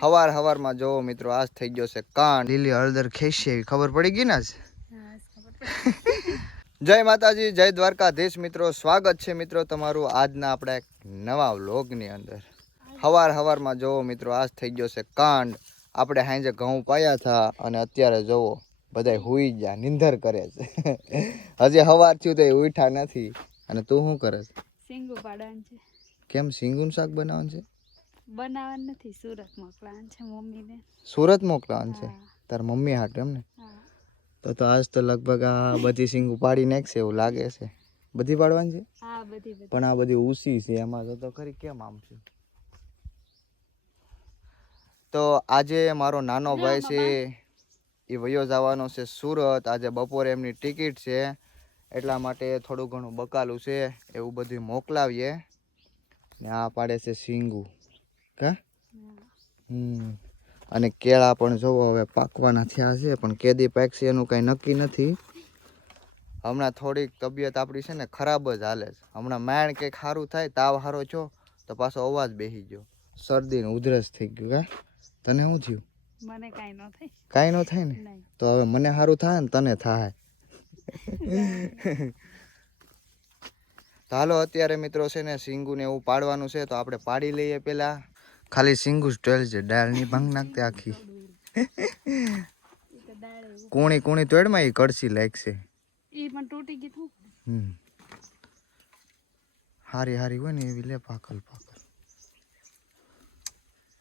હવારમાં જોવો મિત્રો આજ થઈ ગયો છે કાંડ લીલી હળદર ખેશે ખબર પડી ગઈ ને જય માતાજી જય દ્વારકાધીશ મિત્રો સ્વાગત છે મિત્રો તમારું આજના આપણા એક નવા વ્લોગની અંદર હવારમાં જોવો મિત્રો આજ થઈ ગયો છે કાંડ આપણે હાંજે ઘઉં પાયા હતા અને અત્યારે જોવો બધા હુઈ ગયા નિંદર કરે છે હજી હવાર થયું તો ઉઠા નથી અને તું શું કરે છે સિંગુ પાડવાનું છે કેમ સિંગુનું શાક બનાવવાનું છે બનાવવાનું નથી સુરત મોકલવાનું છે મમ્મીને સુરત મોકલવાનું છે તાર મમ્મી હાટ એમ ને તો આજ તો લગભગ આ બધી સિંગ ઉપાડી નાખશે એવું લાગે છે બધી પાડવાની છે હા બધી પણ આ બધી ઉસી છે એમાં તો ખરી કેમ આમ છે તો આજે મારો નાનો ભાઈ છે એ વયો જવાનો છે સુરત આજે બપોરે એમની ટિકિટ છે એટલા માટે થોડું ઘણું બકાલું છે એવું બધું મોકલાવીએ ને આ પાડે છે સિંગુ કા અને કેળા પણ જોવો હવે પાકવાના થયા છે પણ કેદી પાકશે એનું કઈ નક્કી નથી હમણાં થોડીક તબિયત આપણી છે ને ખરાબ જ હાલે છે હમણાં માણ કંઈક સારું થાય તાવ સારો છો તો પાછો અવાજ બેસી ગયો શરદી ને ઉધરસ થઈ ગયું કા તને શું થયું મને કાઈ ન થાય કાઈ ન થાય ને તો હવે મને સારું થાય ને તને થાય હાલો અત્યારે મિત્રો છે ને સિંગુ ને એવું પાડવાનું છે તો આપણે પાડી લઈએ પેલા ખાલી સિંગુ સ્ટેલ છે ડાળ ની ભાંગ નાખતે આખી કોણી તોડમાં એ કડસી લાગશે ઈ પણ તૂટી ગઈ હારી હોય ને એવી લે પાકલ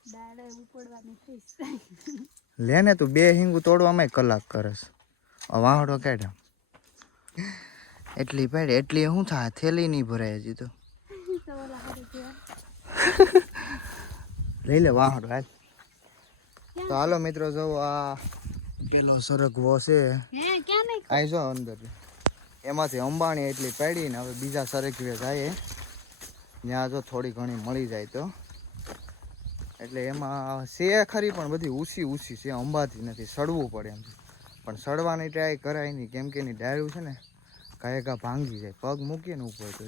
દાડે ઉપડવાની થઈશ લે ને તું બે હિંગુ તોડવામાં કલાક કરસ વાહડો કાઢ્યા એટલી પાડી એટલી શું થાય થેલી નહીં ભરાય હજી તો લઈ લે વાહડો હાલ તો હાલો મિત્રો જો આ પેલો સરગવો છે આઈ જો અંદર એમાંથી અંબાણી એટલી પાડીને હવે બીજા સરગવે જાય ત્યાં જો થોડી ઘણી મળી જાય તો એટલે એમાં છે ખરી પણ બધી ઊંચી છે અંબાતી નથી સડવું પડે એમ પણ સડવાની ટ્રાય કરાય નહીં કેમ કે એની ડાળું છે ને કાંઈ ભાંગી જાય પગ મૂકીએ ને ઉપર તો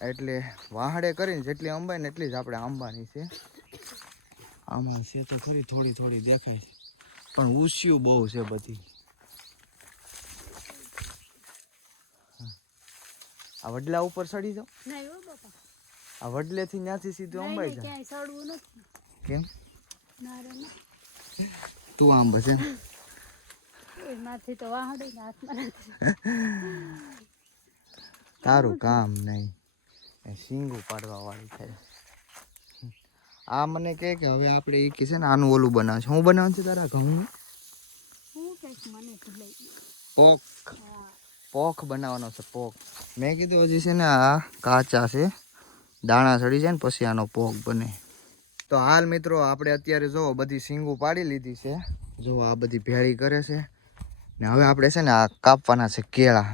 એટલે વાહડે કરીને જેટલી અંબાય ને એટલી જ આપણે આંબાની છે આમાં છે તો ખરી થોડી દેખાય પણ ઊંચિયું બહુ છે બધી આ વડલા ઉપર ચડી જાવ આ વડલેથી ત્યાંથી સીધું અંબાઈ જાય કેમ તું આમ બસે તારું કામ નહીં સિંગુ પાડવા વાળી થાય આ મને કે હવે આપણે એ કે છે ને આનું ઓલું બનાવશે શું બનાવવાનું છે તારા ઘઉંનું પોખ બનાવવાનો છે પોખ મેં કીધું હજી છે ને આ કાચા છે દાણા ચડી જાય ને પછી આનો પોખ બને તો હાલ મિત્રો આપણે અત્યારે જો બધી સિંગુ પાડી લીધી છે જો આ બધી ભેળી કરે છે ને હવે આપણે છે ને આ કાપવાના છે કેળા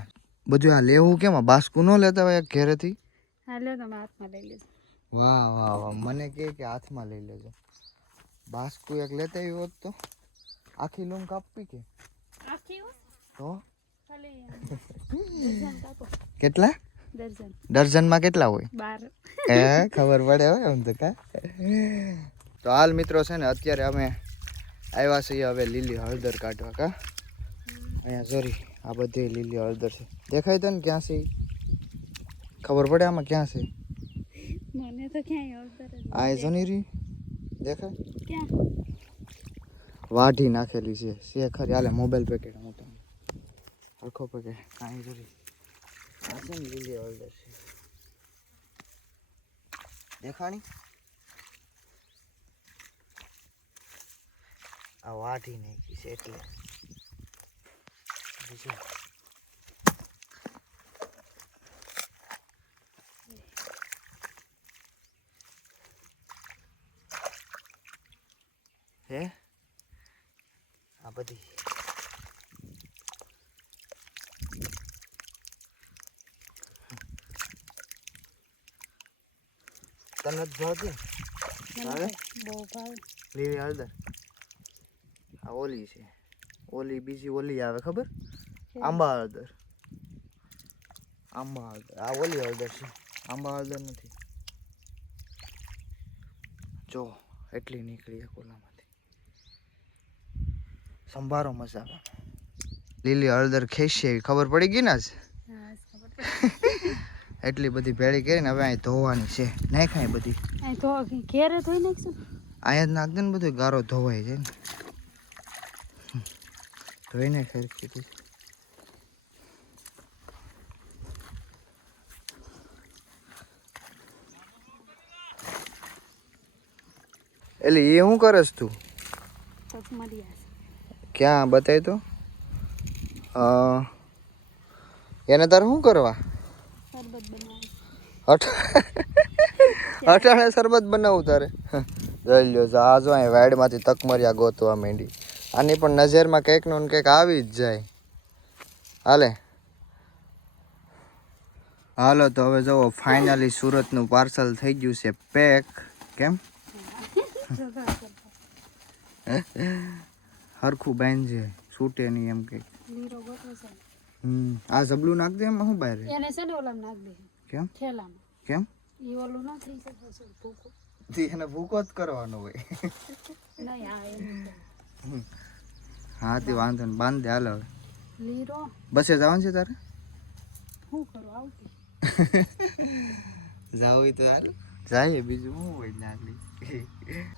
બધું આ લેવું કેમ બાસ્કુ ન લેતા હોય ઘેરેથી વાહ મને કે હાથમાં લઈ લેજો બાસ્કુ એક લેતા આવ્યો હોત તો આખી લૂમ કાપવી કે તો કેટલા દર્જનમાં કેટલા હોય ખબર પડે હોય એમ તો કા તો હાલ મિત્રો છે ને અત્યારે અમે આવ્યા છીએ હવે લીલી હળદર કાઢવા કા અહીંયા સોરી આ બધી લીલી હળદર છે દેખાય તો ને ક્યાં છે ખબર પડે આમાં ક્યાં છે મને તો ક્યાંય હળદર આ જોની રી દેખાય ક્યાં વાઢી નાખેલી છે ખરી હાલે મોબાઈલ પેકેટ મોટો આખો પેકેટ કાંઈ જોરી આ છે ને લીલી હળદર છે દેખાણી આ વાઢી નાખી છે એટલે બીજું હે આ બધી તને જ ભાવતી બહુ ભાવ લીલી હળદર આ ઓલી છે ઓલી બીજી ઓલી આવે ખબર આંબા હળદર આ ઓલી હળદર છે આંબા હળદર નથી જો એટલી નીકળી કોલામાંથી. સંભારો મસાલો લીલી હળદર ખેંચી એવી ખબર પડી ગઈ ને આજ. હા ખબર પડી. એટલી બધી ભેળી કરીને હવે અહીં ધોવાની છે. નાખ અહીં બધી અહીં તો ઘેરે ધોઈ નાખશું. અહીંયા જ નાખ દે ને બધું ગારો ધોવાય છે ને. ધોઈને ખરખી દે. એટલે એ શું કરસ તું? ક્યાં બતાય તો. એને તારે શું કરવા? અટાણે શરબત બનાવું તારે? જોઈ લ્યો આ જો અહીં વાડમાંથી તકમરિયા ગોતવા માંડી. આની પણ નજરમાં કંઈક નું કંઈક આવી જ જાય. હાલે હાલો તો હવે જુઓ ફાઇનલી સુરતનું પાર્સલ થઈ ગયું છે પેક. કેમ હરખું બાંધજે છૂટે નહીં એમ કંઈક. આ જબલું નાખ દે એમાં શું બહાર એને છે ને ઓલામાં નાખ દે. કેમ થેલામાં. કેમ ઈ ઓલું ન થઈ શકે ભૂકો. એને ભૂકો જ કરવાનો હોય. નહીં આ એમ. હા તે વાંધો ને બાંધ દે. હાલ હવે લીરો બસે જવાનું છે તારે? શું કરું આવતી. જાવ તો હાલ જાય બીજું શું હોય નાગલી.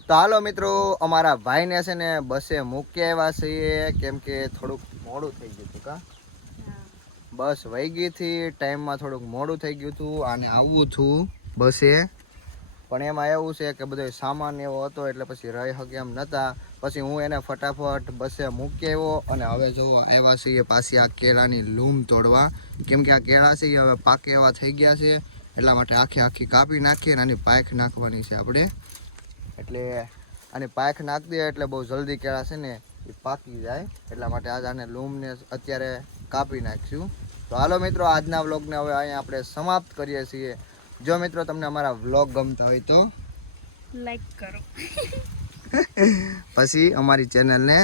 તો હાલો મિત્રો અમારા ભાઈને છે ને બસે મૂકી આવ્યા છીએ કેમ કે થોડુંક મોડું થઈ ગયું હતું. કા બસ વહી ગઈ હતી ટાઈમમાં થોડુંક મોડું થઈ ગયું હતું અને આવવું હતું બસે પણ એમાં એવું છે કે બધો સામાન એવો હતો એટલે પછી રહી શકે એમ નહોતા. પછી હું એને ફટાફટ બસે મૂકી આવ્યો અને હવે જુઓ આવ્યા છીએ પાછી આ કેળાની લૂમ તોડવા કેમ કે આ કેળા છે એ હવે પાકે એવા થઈ ગયા છે એટલા માટે આખી કાપી નાખીએ અને આની પાયખ નાખવાની છે આપણે. એટલે આની પાયખ નાખી દઈએ એટલે બહુ જલ્દી કેળા છે ને એ પાકી જાય એટલા માટે આજ આને લૂમને અત્યારે કાપી નાખીશું. તો હાલો મિત્રો આજના વ્લોગને હવે અહીંયા આપણે સમાપ્ત કરીએ છીએ. જો મિત્રો તમને અમારા વ્લોગ ગમતા હોય તો લાઈક કરો. પછી અમારી ચેનલને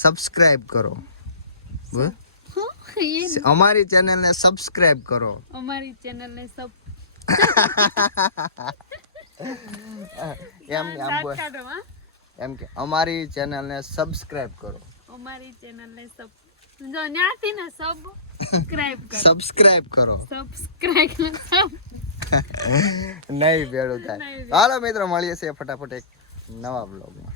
સબસ્ક્રાઇબ કરો. અમારી ચેનલને સબસ્ક્રાઇબ કરો. અમારી ચેનલને એમ કે અમારી ચેનલને સબસ્ક્રાઇબ કરો. અમારી ચેનલને જો ન્યાથી ને સબસ્ક્રાઇબ કરો. સબસ્ક્રાઇબ કરો. સબસ્ક્રાઇબ નહીં ભેળું થાય. હાલો મિત્રો મળીએ છીએ ફટાફટ એક નવા બ્લોગમાં.